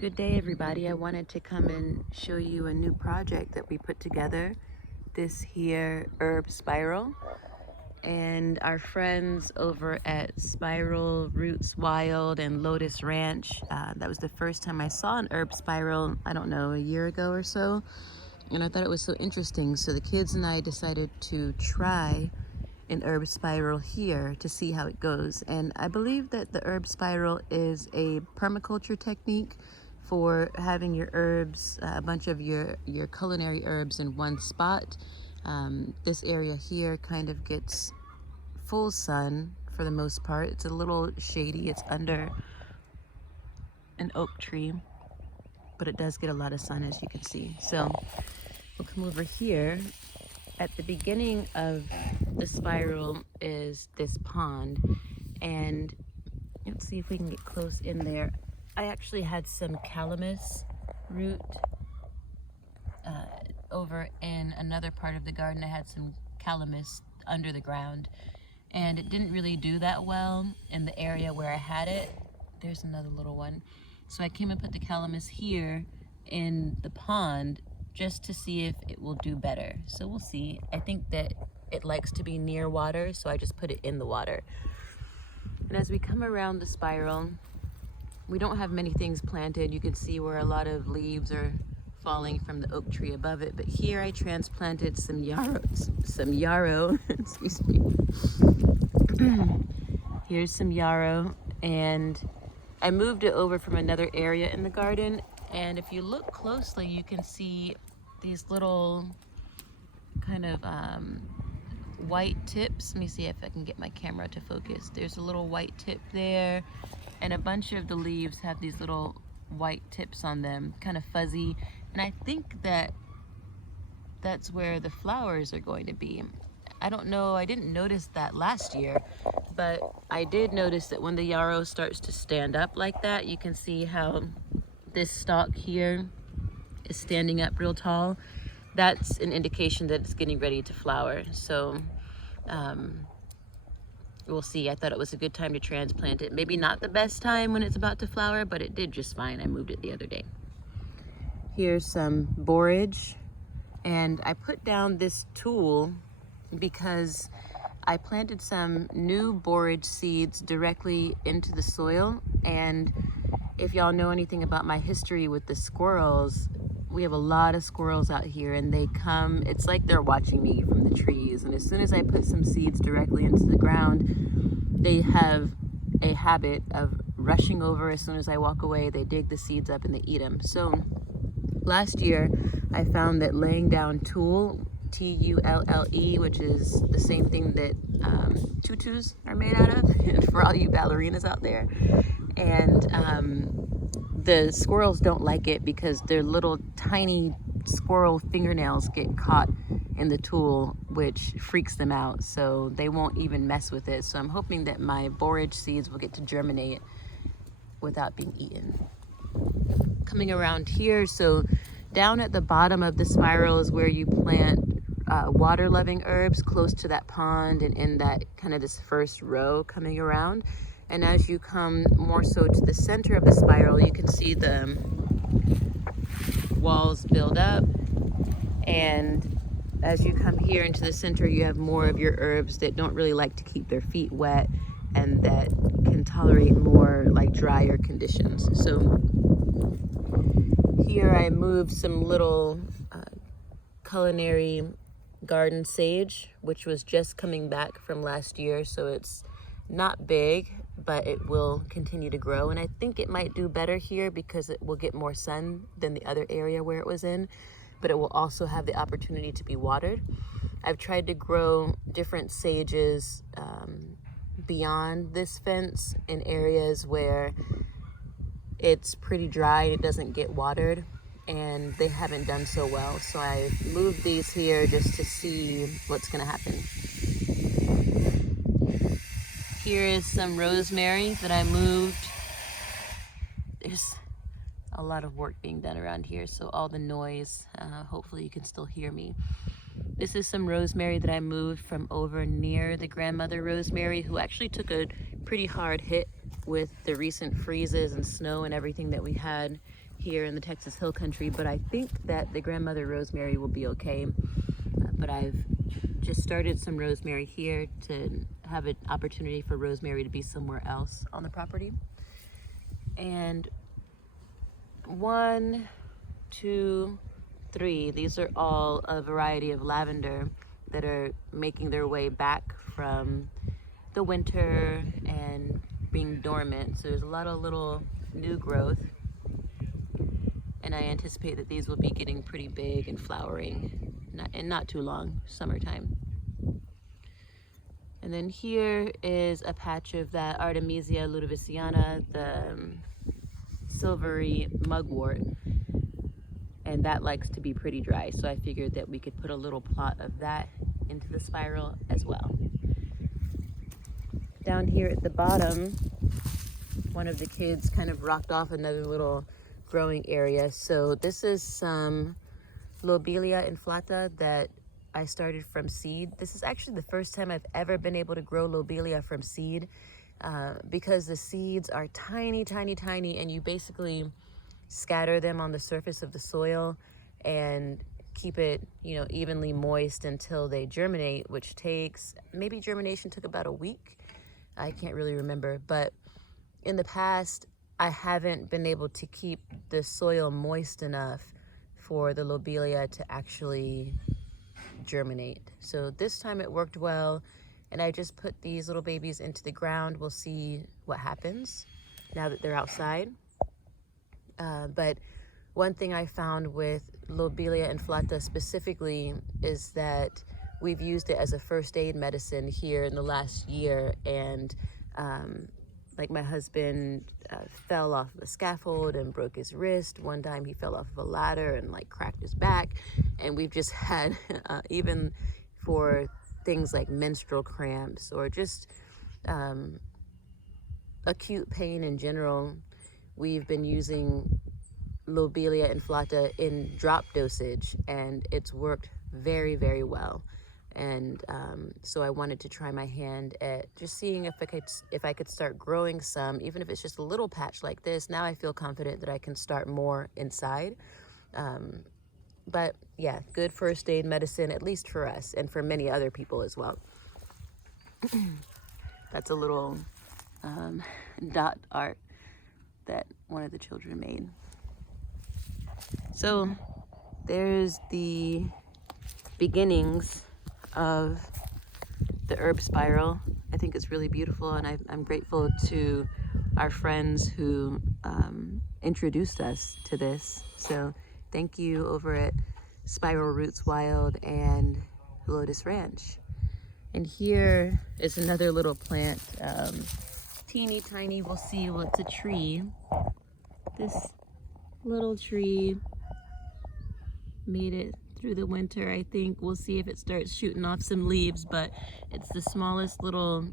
Good day, everybody. I wanted to come and show you a new project that we put together. This here herb spiral, and our friends over at Spiral Roots Wild and Lotus Ranch. That was the first time I saw an herb spiral, I don't know, a year ago or so. And I thought it was so interesting. So the kids and I decided to try an herb spiral here to see how it goes. And I believe that the herb spiral is a permaculture technique for having your herbs, a bunch of your culinary herbs in one spot. This area here kind of gets full sun for the most part. It's a little shady. It's under an oak tree, but it does get a lot of sun, as you can see. So we'll come over here. At the beginning of the spiral is this pond, and let's see if we can get close in there. I actually had some calamus root over in another part of the garden. I had some calamus under the ground, and it didn't really do that well in the area where I had it. There's another little one. So I came and put the calamus here in the pond just to see if it will do better. So we'll see. I think that it likes to be near water, so I just put it in the water. And as we come around the spiral, we don't have many things planted. You can see where a lot of leaves are falling from the oak tree above it. But here I transplanted some yarrow, excuse me. Here's some yarrow, and I moved it over from another area in the garden. And if you look closely, you can see these little kind of white tips. Let me see if I can get my camera to focus. There's a little white tip there, and a bunch of the leaves have these little white tips on them, kind of fuzzy. And I think that that's where the flowers are going to be. I don't know, I didn't notice that last year, but I did notice that when the yarrow starts to stand up like that, you can see how this stalk here is standing up real tall. That's an indication that it's getting ready to flower. So we'll see. I thought it was a good time to transplant it. Maybe not the best time when it's about to flower, but it did just fine. I moved it the other day. Here's some borage, and I put down this tool because I planted some new borage seeds directly into the soil. And if y'all know anything about my history with the squirrels, we have a lot of squirrels out here, and they come, it's like they're watching me from the trees. And as soon as I put some seeds directly into the ground, they have a habit of rushing over. As soon as I walk away, they dig the seeds up and they eat them. So last year, I found that laying down tulle, T-U-L-L-E, which is the same thing that tutus are made out of, for all you ballerinas out there. And the squirrels don't like it because their little tiny squirrel fingernails get caught in the tulle, which freaks them out. So they won't even mess with it. So I'm hoping that my borage seeds will get to germinate without being eaten. Coming around here, so down at the bottom of the spiral is where you plant water-loving herbs close to that pond and in that kind of this first row coming around. And as you come more so to the center of the spiral, you can see the walls build up. And as you come here into the center, you have more of your herbs that don't really like to keep their feet wet and that can tolerate more like drier conditions. So here I moved some little culinary garden sage, which was just coming back from last year. So it's not big, but it will continue to grow. And I think it might do better here because it will get more sun than the other area where it was in, but it will also have the opportunity to be watered. I've tried to grow different sages beyond this fence in areas where it's pretty dry, it doesn't get watered, and they haven't done so well. So I moved these here just to see what's gonna happen. Here is some rosemary that I moved. There's a lot of work being done around here, so all the noise, hopefully you can still hear me. This is some rosemary that I moved from over near the grandmother Rosemary, who actually took a pretty hard hit with the recent freezes and snow and everything that we had here in the Texas Hill Country, but I think that the grandmother rosemary will be okay. But I've just started some rosemary here to have an opportunity for rosemary to be somewhere else on the property. And 1, 2, 3, these are all a variety of lavender that are making their way back from the winter and being dormant. So there's a lot of little new growth, and I anticipate that these will be getting pretty big and flowering in not too long, summertime. And then here is a patch of that Artemisia ludoviciana, the silvery mugwort, and that likes to be pretty dry, so I figured that we could put a little plot of that into the spiral as well. Down here at the bottom, one of the kids kind of rocked off another little growing area. So this is some Lobelia inflata that I started from seed. This is actually the first time I've ever been able to grow Lobelia from seed, because the seeds are tiny, tiny, tiny, and you basically scatter them on the surface of the soil and keep it, evenly moist until they germinate, which takes, maybe germination took about a week. I can't really remember, but in the past, I haven't been able to keep the soil moist enough for the lobelia to actually germinate. So this time it worked well, and I just put these little babies into the ground. We'll see what happens now that they're outside. But one thing I found with Lobelia inflata specifically is that we've used it as a first aid medicine here in the last year, and like my husband fell off the scaffold and broke his wrist. One time he fell off of a ladder and cracked his back. And we've just had, even for things like menstrual cramps or just acute pain in general, we've been using Lobelia inflata in drop dosage, and it's worked very, very well. And so I wanted to try my hand at just seeing if I could start growing some, even if it's just a little patch like this. Now I feel confident that I can start more inside. But yeah, good first aid medicine, at least for us and for many other people as well. That's a little dot art that one of the children made. So there's the beginnings of the herb spiral. I think it's really beautiful, and I'm grateful to our friends who introduced us to this. So thank you over at Spiral Roots Wild and Lotus Ranch. And here is another little plant, teeny tiny. We'll see. Well, it's a tree. This little tree made it through the winter, I think. We'll see if it starts shooting off some leaves, but it's the smallest little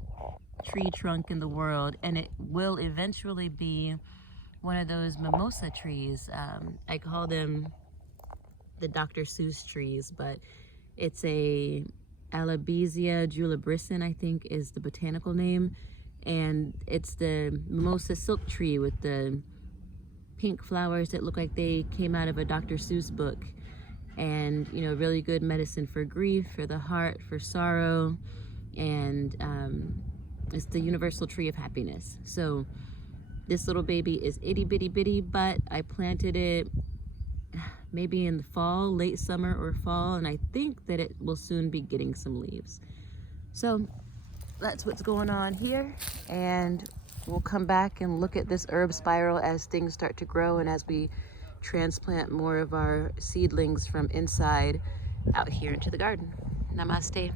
tree trunk in the world, and it will eventually be one of those mimosa trees. I call them the Dr. Seuss trees, but it's a Alobesia julibrissin, I think is the botanical name, and it's the mimosa silk tree with the pink flowers that look like they came out of a Dr. Seuss book. And really good medicine for grief, for the heart, for sorrow, and it's the universal tree of happiness. So this little baby is itty bitty bitty, but I planted it maybe in the fall, late summer or fall, and I think that it will soon be getting some leaves. So that's what's going on here, and we'll come back and look at this herb spiral as things start to grow and as we transplant more of our seedlings from inside out here into the garden. Namaste.